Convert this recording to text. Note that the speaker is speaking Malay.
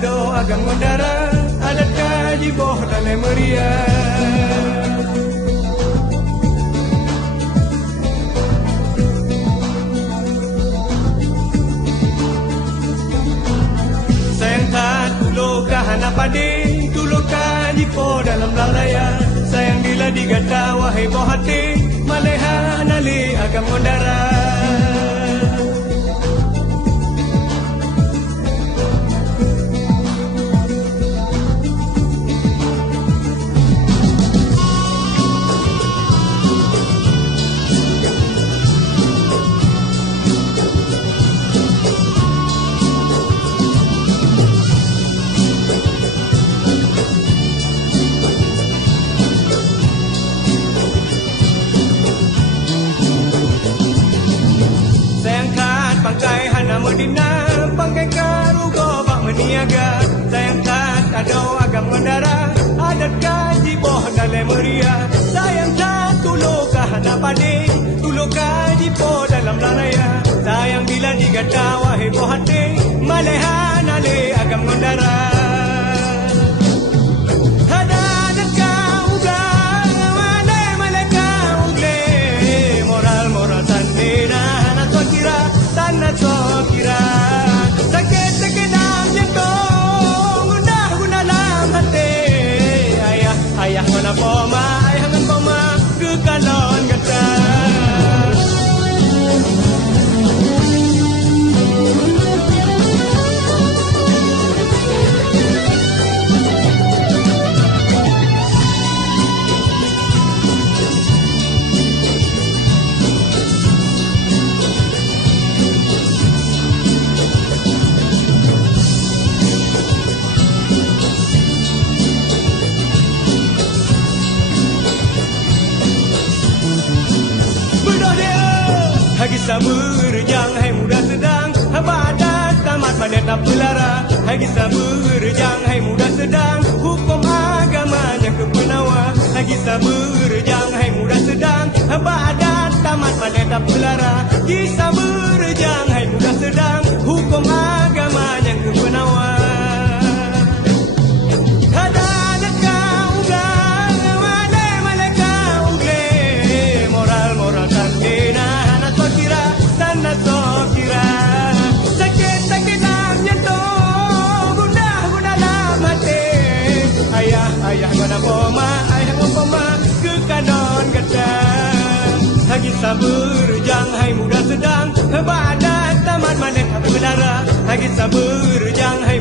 ado agam ngondara adat kaji boh dalai meriah. Sayang tak tulo kahana pade, tulo kaji po dalam lalaya. Sayang bila digata wahai boh hati, maleha nali agam ngondara. Pangkai hana medina, pangkai karugo bak meniaga. Sayang tak ado agam ngondara, adat kaji boh dalai meriah. Sayang tak tulo kahana pade, tulo kaji po dalam laraya. Sayang bila digata wahai boh hati, maleha nale agam ngondara. Tanah sokira sakit dalam jantung gundah guna dalam hati ayah mana poma ke kalon kata. Hagi sabar jang hai muda sedang, habadat tamat maneta pelara. Hagi sabar jang hai muda sedang, hukum agamanya kepenawa. Hagi sabar jang hai muda sedang, habadat tamat maneta pelara. Hagi sabar jang hai muda sedang, hukum agamanya kepenawa. Sokira sakit dalam jantung gundah guna dalam hati ayah guna poma ke kanon kata. Hagi sabar jang hai muda sedang, badat tamat manet api bedara. Hagi sabar jang hai